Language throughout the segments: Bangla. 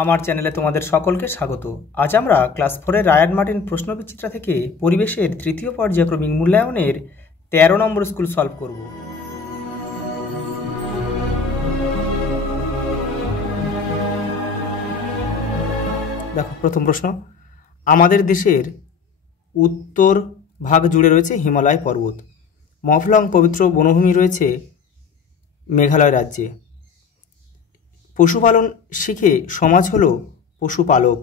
আমার চ্যানেলে তোমাদের সকলকে স্বাগত। আজ আমরা ক্লাস 4-এর রায়ান মার্টিন প্রশ্নবিচিত্রা থেকে পরিবেশের তৃতীয় পর্যায়ক্রমিক মূল্যায়নের 13 নম্বর স্কুল সলভ করব। দেখো প্রথম প্রশ্ন, আমাদের দেশের উত্তর ভাগ জুড়ে রয়েছে হিমালয় পর্বত। মফলং পবিত্র বনভূমি রয়েছে মেঘালয় রাজ্যে। পশুপালন শিখে সমাজ হলো পশুপালক।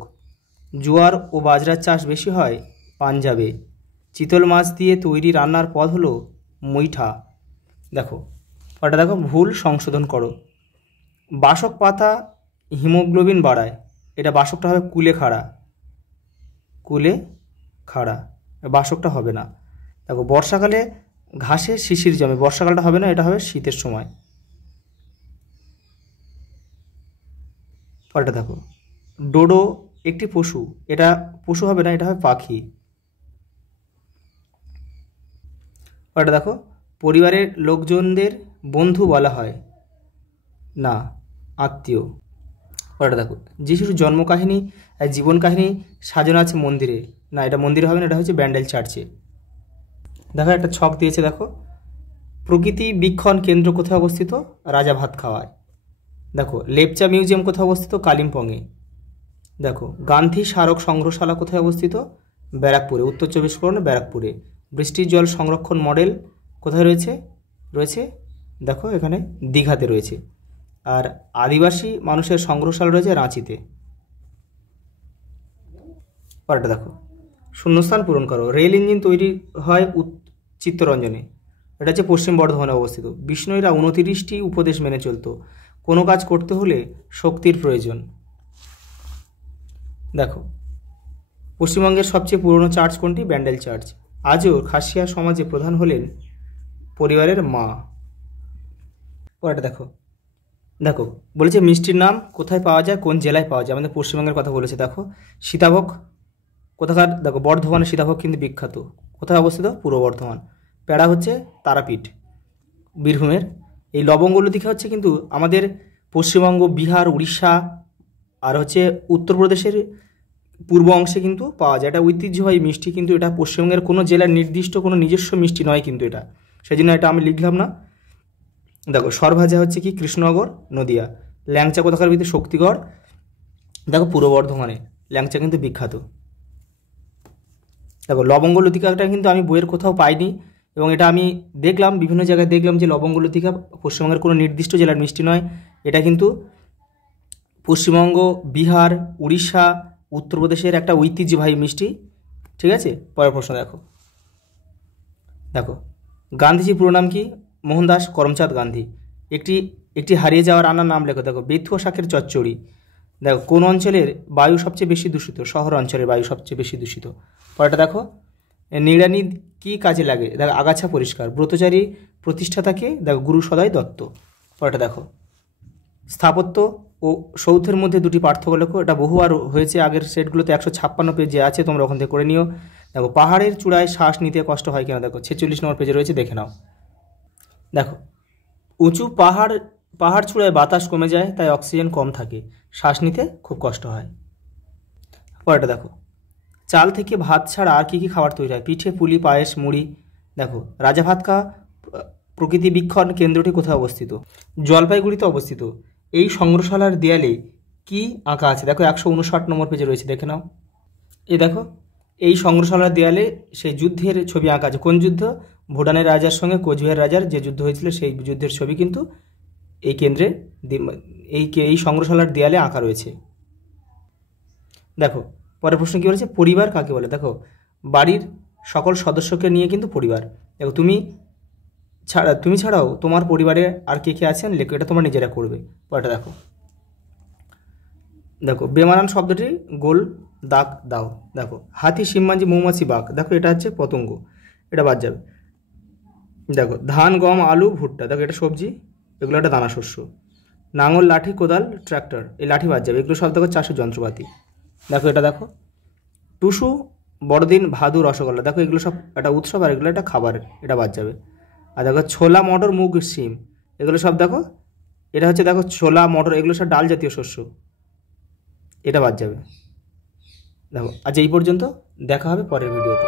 জোয়ার ও বাজরার চাষ বেশি হয় পাঞ্জাবে। চিতল মাছ দিয়ে তৈরি রান্নার পদ হলো মুইঠা। দেখো ওটা দেখো ভুল সংশোধন করো। বাসক পাতা হিমোগ্লোবিন বাড়ায়, এটা বাসকটা হবে কুলে খাড়া, কুলে খাড়া, বাসকটা হবে না। দেখো বর্ষাকালে ঘাসে শিশির জমে, বর্ষাকালটা হবে না, এটা হবে শীতের সময়। পরেরটা দেখো, ডোডো একটি পশু, এটা পশু হবে না, এটা হবে পাখি। পরেরটা দেখো, পরিবারের লোকজনদের বন্ধু বলা হয় না, আত্মীয়। পরেরটা দেখো, যিশুর জন্মকাহিনী জীবন কাহিনী সাজানো আছে মন্দিরে, না এটা মন্দিরে হবে না, এটা হচ্ছে ব্যান্ডেল চার্চে। দেখো একটা ছক দিয়েছে, দেখো প্রকৃতি বীক্ষণ কেন্দ্র কোথায় অবস্থিত, রাজা ভাত খাওয়ায়। দেখো লেপচা মিউজিয়াম কোথায় অবস্থিত, কালিম্পংয়ে। দেখো গান্ধী স্মারক সংগ্রহশালা কোথায় অবস্থিত, ব্যারাকপুরে, উত্তর 24 পরগনা ব্যারাকপুরে। বৃষ্টির জল সংরক্ষণ মডেল কোথায় রয়েছে, রয়েছে দেখো এখানে দীঘাতে রয়েছে। আর আদিবাসী মানুষের সংগ্রহশালা রয়েছে রাঁচিতে। পরেরটা দেখো, শূন্যস্থান পূরণ করো। রেল ইঞ্জিন তৈরি হয় চিত্তরঞ্জনে, এটা হচ্ছে পশ্চিম বর্ধমানে অবস্থিত। বিষ্ণুইরা 29টি উপদেশ মেনে চলত। কোনো কাজ করতে হলে শক্তির প্রয়োজন। দেখো পশ্চিমবঙ্গের সবচেয়ে পুরনো চার্চ কোনটি, ব্যান্ডেল চার্চ। আজও খাসিয়া সমাজে প্রধান হলেন পরিবারের মা। পরেরটা দেখো, দেখো বলেছে মিষ্টির নাম কোথায় পাওয়া যায়, কোন জেলায় পাওয়া যায়, আমাদের পশ্চিমবঙ্গের কথা বলেছে। দেখো সীতাভোগ কোথাকার, দেখো বর্ধমানের সীতাভোগ কিন্তু বিখ্যাত। কোথায় অবস্থিত, পূর্ব বর্ধমান। প্যাড়া হচ্ছে তারাপীঠ, বীরভূমের। এই লবঙ্গলতিকা হচ্ছে কিন্তু আমাদের পশ্চিমবঙ্গ, বিহার, উড়িষ্যা আর হচ্ছে উত্তরপ্রদেশের পূর্ব অংশে কিন্তু পাওয়া যায়। এটা ঐতিহ্যবাহী মিষ্টি, কিন্তু এটা পশ্চিমবঙ্গের কোনো জেলার নির্দিষ্ট কোনো নিজস্ব মিষ্টি নয় কিন্তু এটা, সেই জন্য এটা আমি লিখলাম না। দেখো সরভাজা হচ্ছে কি, কৃষ্ণনগর, নদিয়া। ল্যাংচা কোথাকার ভিতরে, শক্তিগড়। দেখো পূর্ব বর্ধমানে ল্যাংচা কিন্তু বিখ্যাত। দেখো লবঙ্গলতিকাটা কিন্তু আমি বইয়ের কোথাও পাইনি, এবং এটা আমি দেখলাম বিভিন্ন জায়গায়, দেখলাম যে লবঙ্গলতিকা পশ্চিমবঙ্গের কোনো নির্দিষ্ট জেলার মিষ্টি নয়, এটা কিন্তু পশ্চিমবঙ্গ, বিহার, উড়িষ্যা, উত্তরপ্রদেশের একটা ঐতিহ্যবাহী মিষ্টি। ঠিক আছে, পরের প্রশ্ন দেখো। দেখো গান্ধীজির পুরো নাম কি, মোহনদাস করমচাঁদ গান্ধী। একটি হারিয়ে যাওয়া রান্নার নাম লেখো। দেখো বেথুয়া শাকের চচ্চড়ি। দেখো কোন অঞ্চলের বায়ু সবচেয়ে বেশি দূষিত, শহর অঞ্চলের বায়ু সবচেয়ে বেশি দূষিত। পরেরটা দেখো, নিড়ানি কি কাজে লাগে, দেখো আগাছা পরিষ্কার। ব্রতচারী প্রতিষ্ঠাতাকে, দেখো গুরু সদয় দত্ত। পরেরটা দেখো, স্থাপত্য ও সৌধের মধ্যে দুটি পার্থক্য লেখো। এটা বহুবার হয়েছে আগের সেটগুলোতে, 156 পেজে আছে, তোমরা ওখান থেকে করে নিও। দেখো পাহাড়ের চূড়ায় শ্বাস নিতে কষ্ট হয় কেন, দেখো 46 নম্বর পেজে রয়েছে, দেখে নাও। দেখো উঁচু পাহাড় চূড়ায় বাতাস কমে যায়, তাই অক্সিজেন কম থাকে, শ্বাস নিতে খুব কষ্ট হয়। পরেরটা দেখো, চাল থেকে ভাত ছাড়া আর কী কী খাবার তৈরি হয়, পিঠে, পুলি, পায়েস, মুড়ি। দেখো রাজা ভাত খাওয়া প্রকৃতি বীক্ষণ কেন্দ্রটি কোথায় অবস্থিত, জলপাইগুড়িতে অবস্থিত। এই সংগ্রহশালার দেয়ালে কি আঁকা আছে, দেখো 159 নম্বর পেজে রয়েছে, দেখে নাও। এই দেখো এই সংগ্রহশালার দেয়ালে সেই যুদ্ধের ছবি আঁকা আছে। কোন যুদ্ধ, ভুটানের রাজার সঙ্গে কোচবিহার রাজার যে যুদ্ধ হয়েছিল সেই যুদ্ধের ছবি কিন্তু এই কেন্দ্রে, এই সংগ্রহশালার দেয়ালে আঁকা রয়েছে। দেখো পরের প্রশ্ন কী বলেছে, পরিবার কাকে বলে। দেখো বাড়ির সকল সদস্যকে নিয়ে কিন্তু পরিবার। দেখো তুমি ছাড়াও তোমার পরিবারে আর কে কে আছেন লেখো, এটা তোমরা নিজেরা করবে। পরেরটা দেখো, দেখো বেমানান শব্দটি গোল দাগ দাও। দেখো হাতি, শিম্পাঞ্জি, মৌমাছি, বাঘ। দেখো এটা হচ্ছে পতঙ্গ, এটা বাদ যাবে। দেখো ধান, গম, আলু, ভুট্টা। দেখো এটা সবজি, এগুলো একটা দানা শস্য। নাঙল, লাঠি, কোদাল, ট্র্যাক্টর, এই লাঠি বাদ যাবে, এগুলো সব দেখো চাষের যন্ত্রপাতি। দেখো এটা দেখো টুসু, বড়দিন, ভাদু, রসগোল্লা। দেখো এগুলো সব একটা উৎসব, আর এগুলো একটা খাবার, এটা বাদ যাবে। আর দেখো ছোলা, মটর, মুগ, শিম, এগুলো সব দেখো, এটা হচ্ছে দেখো ছোলা, মটর, এগুলো সব ডাল জাতীয় শস্য। এটা বাদ যাবে। দেখো আজ এই পর্যন্ত, দেখা হবে পরের ভিডিওতে।